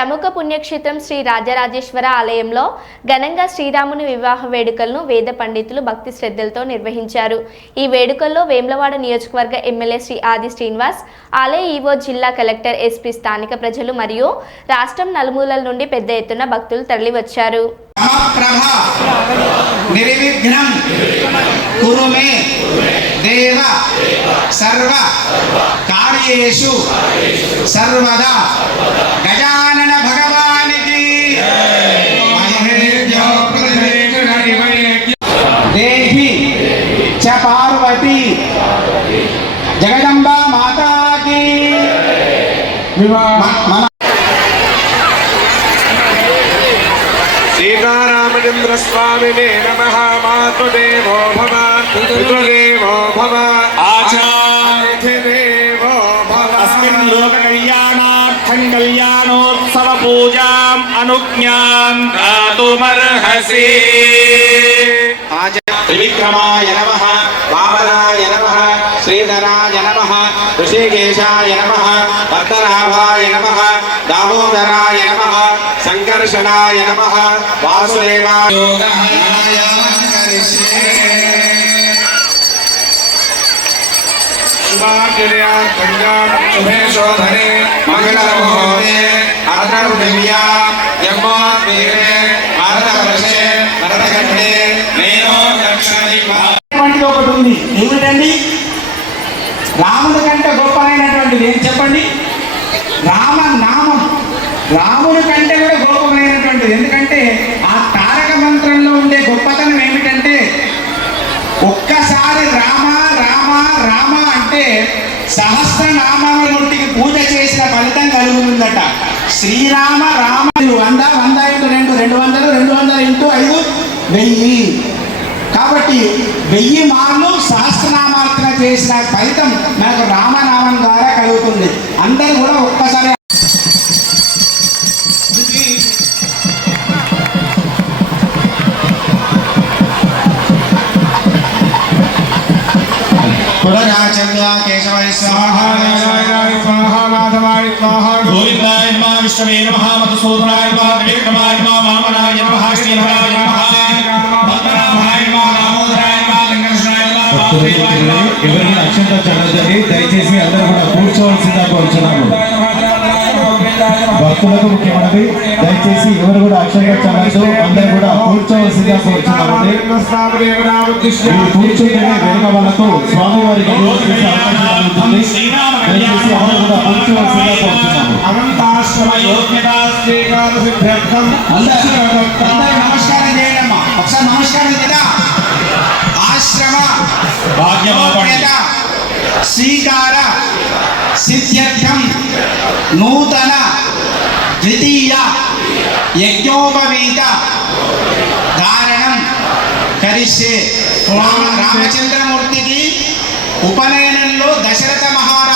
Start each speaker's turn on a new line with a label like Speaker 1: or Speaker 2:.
Speaker 1: ప్రముఖ పుణ్యక్షేత్రం శ్రీ రాజరాజేశ్వర ఆలయంలో ఘనంగా శ్రీరాముని వివాహ వేడుకలను వేద పండితులు భక్తి శ్రద్ధలతో నిర్వహించారు. ఈ వేడుకల్లో వేములవాడ నియోజకవర్గ ఎమ్మెల్యే శ్రీ ఆది శ్రీనివాస్ ఆలయ ఈవో జిల్లా కలెక్టర్ ఎస్పీ స్థానిక ప్రజలు మరియు రాష్ట్రం నలుమూలల నుండి పెద్ద ఎత్తున భక్తులు తరలివచ్చారు.
Speaker 2: నిర్విఘ్నం దేవ सर्व कार्येषु सर्वदा गजानन भगवान की। देवी च पार्वती। जगदंबा माता की। सीता
Speaker 3: रामचंद्र स्वामी ने नम मातृदेवो भगवान कल्याणोत्सव पूजा अनुज्ञां
Speaker 4: दातुमर्हसि। आज त्रिविक्रमाय नमः वामनाय
Speaker 2: नमः श्रीधराय नमः ऋषिकेशाय नमः पद्मनाभाय नमः दामोदराय नमः सङ्कर्षणाय नमः वासुदेवाय। योगः నమ వాసుదేవాయ
Speaker 3: శుభే శోధనే
Speaker 2: మంగళమోహే అర్ధరుడివ్యా యమ్మోద్వీపే భారతవర్షే భరతఖండే నేను
Speaker 5: అనేటువంటిది ఒకటి ఉంది ఏమిటండి? రాముడి కంటే గొప్పమైనటువంటిది ఏం చెప్పండి? రామ నామం. రామ కంటే కూడా గొప్పమైనటువంటిది ఎందుకంటే ఆ తారక మంత్రంలో ఉండే గొప్పతనం ఏమిటంటే ఒక్కసారి రామ రామ రామ అంటే సహస్రనామములకి పూజ చేసిన ఫలితం కలుగుతుందట. శ్రీరామ రామ వంద వంద ఇంటూ రెండు రెండు వందలు రెండు వందల ఇంటూ ఐదు వెయ్యి. కాబట్టి వెయ్యి మార్లు సహస్రనామార్చన చేసిన ఫలితం మనకు రామనామం ద్వారా కలుగుతుంది. అందరూ కూడా ఒక్కసారి
Speaker 2: పునరాచర్య కేశవాయ స్వాహ.
Speaker 4: గోవిందాయ నమః విష్ణవే నమః మధుసూదనాయ నమః త్రివిక్రమాయ నమః వామనాయ నమః శ్రీధరాయ నమః పద్మనాభాయ నమః దామోదరాయ నమః లింగకృష్ణాయ నమః వాసుదేవాయ నమః.
Speaker 6: ఎవరికి అక్షంత చల్లదని దయచేసి అందరూ కూడా కూర్చోవలసిందిగా కోరుచున్నాము. భక్తులకు ముఖ్యమైనది దయచేసి ఎవరు కూడా అక్షంత చల్లదు అందరూ కూడా కూర్చోవలసిందిగా కోరుచున్నామండి. కూర్చుంటేనే వెనుక వాళ్ళకు స్వామి వారికి దయచేసి అందరూ కూడా కూర్చోవలసిందిగా కోరుచున్నాము.
Speaker 3: శ్రీకార
Speaker 2: నమస్కారం ఒకసారి నమస్కారం ఆశ్రమ స్వీకార సిద్ధ్యర్థం నూతన ద్వితీయ యజ్ఞోపవీత. ధారణం కరిష్యే. రామచంద్రమూర్తికి ఉపనయనంలో దశరథ మహారాజు